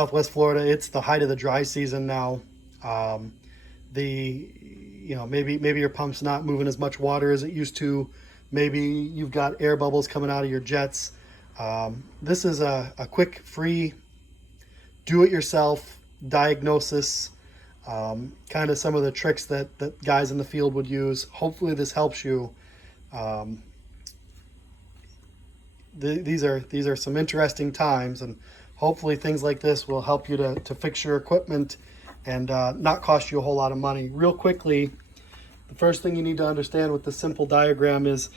Southwest Florida, it's the height of the dry season now. Maybe your pump's not moving as much water as it used to. Maybe you've got air bubbles coming out of your jets. This is a quick, free, do-it-yourself diagnosis. Kind of some of the tricks that guys in the field would use. Hopefully this helps you. These are some interesting times, and hopefully things like this will help you to fix your equipment and not cost you a whole lot of money. Real quickly, the first thing you need to understand with this simple diagram is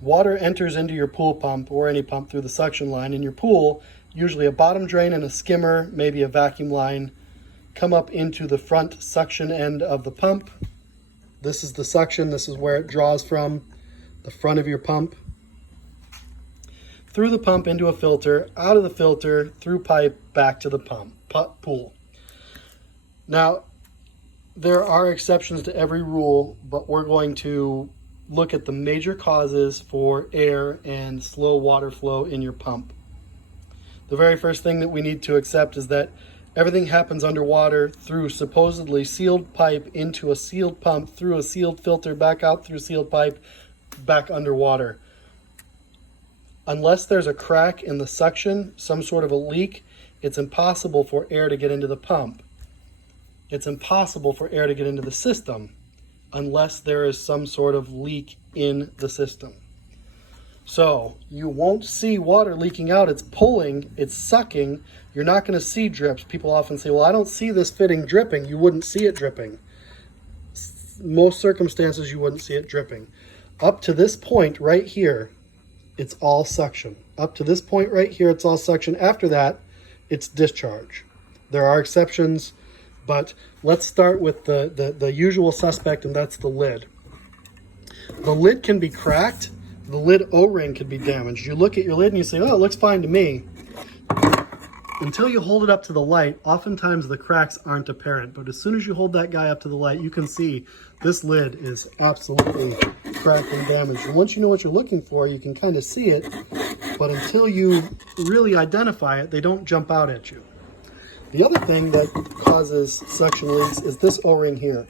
water enters into your pool pump or any pump through the suction line. In your pool, usually a bottom drain and a skimmer, maybe a vacuum line, come up into the front suction end of the pump. This is the suction. This is where it draws from, the front of your pump. Through the pump into a filter, out of the filter, through pipe, back to the pool. Now, there are exceptions to every rule, but we're going to look at the major causes for air and slow water flow in your pump. The very first thing that we need to accept is that everything happens underwater through supposedly sealed pipe into a sealed pump, through a sealed filter, back out through sealed pipe, back underwater. Unless there's a crack in the suction, some sort of a leak, it's impossible for air to get into the pump. It's impossible for air to get into the system unless there is some sort of leak in the system. So you won't see water leaking out. It's pulling, it's sucking. You're not going to see drips. People often say, well, I don't see this fitting dripping. You wouldn't see it dripping. Most circumstances, you wouldn't see it dripping. Up to this point right here, it's all suction. Up to this point right here, it's all suction. After that, it's discharge. There are exceptions, but let's start with the usual suspect, and that's the lid. The lid can be cracked. The lid O-ring could be damaged. You look at your lid and you say, oh, it looks fine to me. Until you hold it up to the light, oftentimes the cracks aren't apparent, but as soon as you hold that guy up to the light, you can see this lid is absolutely cracked and damaged. And once you know what you're looking for, you can kind of see it, but until you really identify it, they don't jump out at you. The other thing that causes suction leaks is this O-ring here.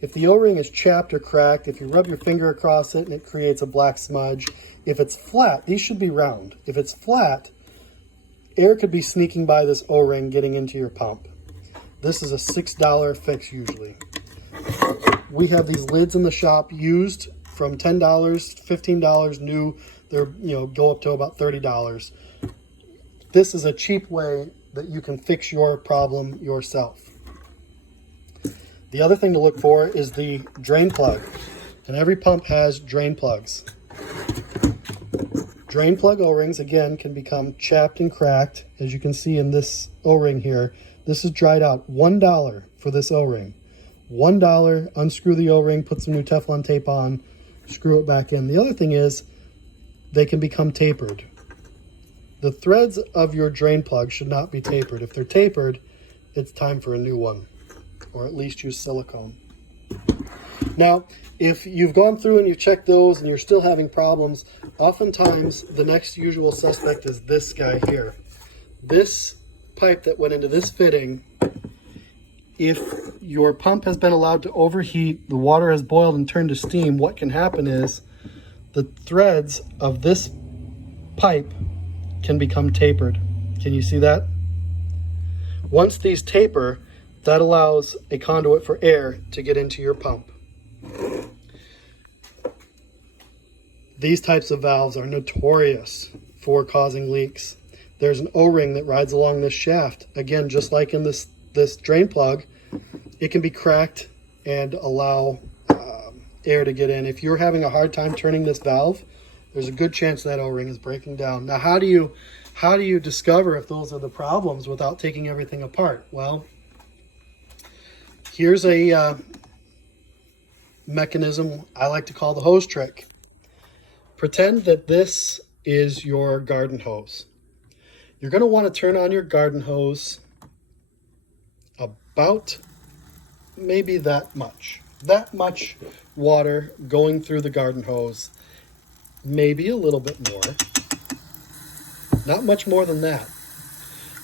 If the O-ring is chapped or cracked, if you rub your finger across it and it creates a black smudge, if it's flat, these should be round. If it's flat, air could be sneaking by this O-ring getting into your pump. This is a $6 fix usually. We have these lids in the shop used from $10, $15 new. They're, go up to about $30. This is a cheap way that you can fix your problem yourself. The other thing to look for is the drain plug. And every pump has drain plugs. Drain plug O-rings, again, can become chapped and cracked. As you can see in this O-ring here, this is dried out. $1 for this O-ring. $1, unscrew the O-ring, put some new Teflon tape on, screw it back in. The other thing is they can become tapered. The threads of your drain plug should not be tapered. If they're tapered, it's time for a new one, or at least use silicone. Now, if you've gone through and you've checked those and you're still having problems, oftentimes the next usual suspect is this guy here. This pipe that went into this fitting, if your pump has been allowed to overheat, the water has boiled and turned to steam, what can happen is the threads of this pipe can become tapered. Can you see that? Once these taper, that allows a conduit for air to get into your pump. These types of valves are notorious for causing leaks. There's an O-ring that rides along this shaft. Again, just like in this drain plug, it can be cracked and allow air to get in. If you're having a hard time turning this valve, there's a good chance that O-ring is breaking down. Now, how do you discover if those are the problems without taking everything apart? Well, here's a mechanism I like to call the hose trick. Pretend that this is your garden hose. You're going to want to turn on your garden hose about maybe that much water going through the garden hose, maybe a little bit more, not much more than that.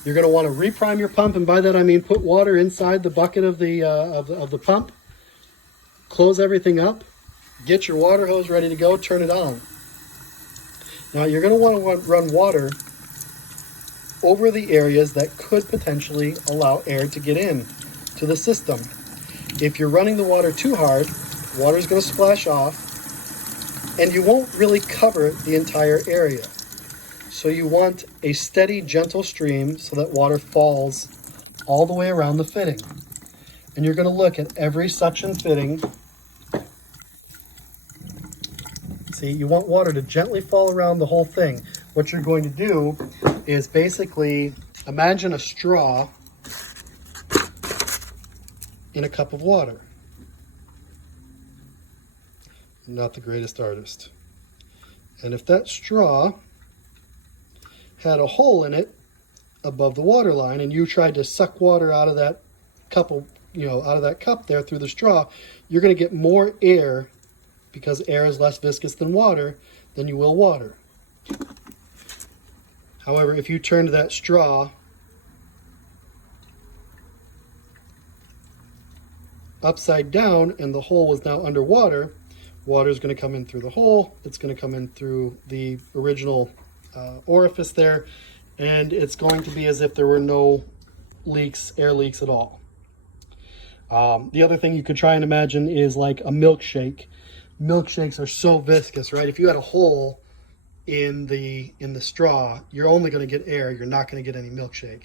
You're going to want to reprime your pump, and by that I mean put water inside the bucket of the pump, close everything up, get your water hose ready to go, turn it on. Now you're going to want to run water over the areas that could potentially allow air to get in to the system. If you're running the water too hard, water is going to splash off, and you won't really cover the entire area. So you want a steady, gentle stream so that water falls all the way around the fitting. And you're going to look at every suction fitting. See, you want water to gently fall around the whole thing. What you're going to do is basically imagine a straw in a cup of water. I'm not the greatest artist. And if that straw had a hole in it above the water line, and you tried to suck water out of that cup out of that cup there through the straw, you're going to get more air, because air is less viscous than water, than you will water. However, if you turned that straw upside down and the hole was now underwater, water is going to come in through the hole, it's going to come in through the original orifice there, and it's going to be as if there were no leaks, air leaks at all. The other thing you could try and imagine is like a milkshake. Milkshakes are so viscous, right? If you had a hole in the straw, you're only going to get air, you're not going to get any milkshake.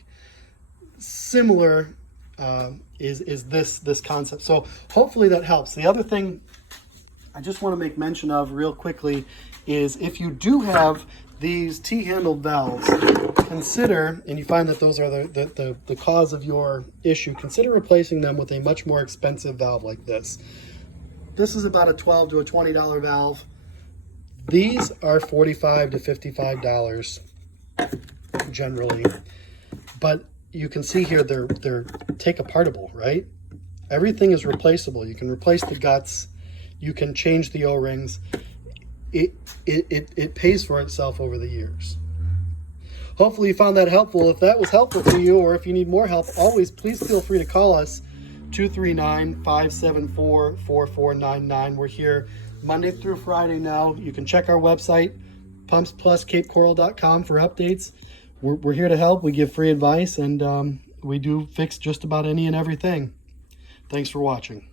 Similar is this concept. So hopefully that helps. The other thing I just want to make mention of real quickly is if you do have these T-handled valves, consider, and you find that those are the cause of your issue, consider replacing them with a much more expensive valve like this. This is about a $12 to a $20 valve. These are $45 to $55 generally, but you can see here they're take apartable, right? Everything is replaceable. You can replace the guts, you can change the O-rings. It pays for itself over the years. Hopefully you found that helpful. If that was helpful to you, or if you need more help, always please feel free to call us 239-574-4499. We're here Monday through Friday now. You can check our website, pumpspluscapecoral.com, for updates. We're here to help. We give free advice, and we do fix just about any and everything. Thanks for watching.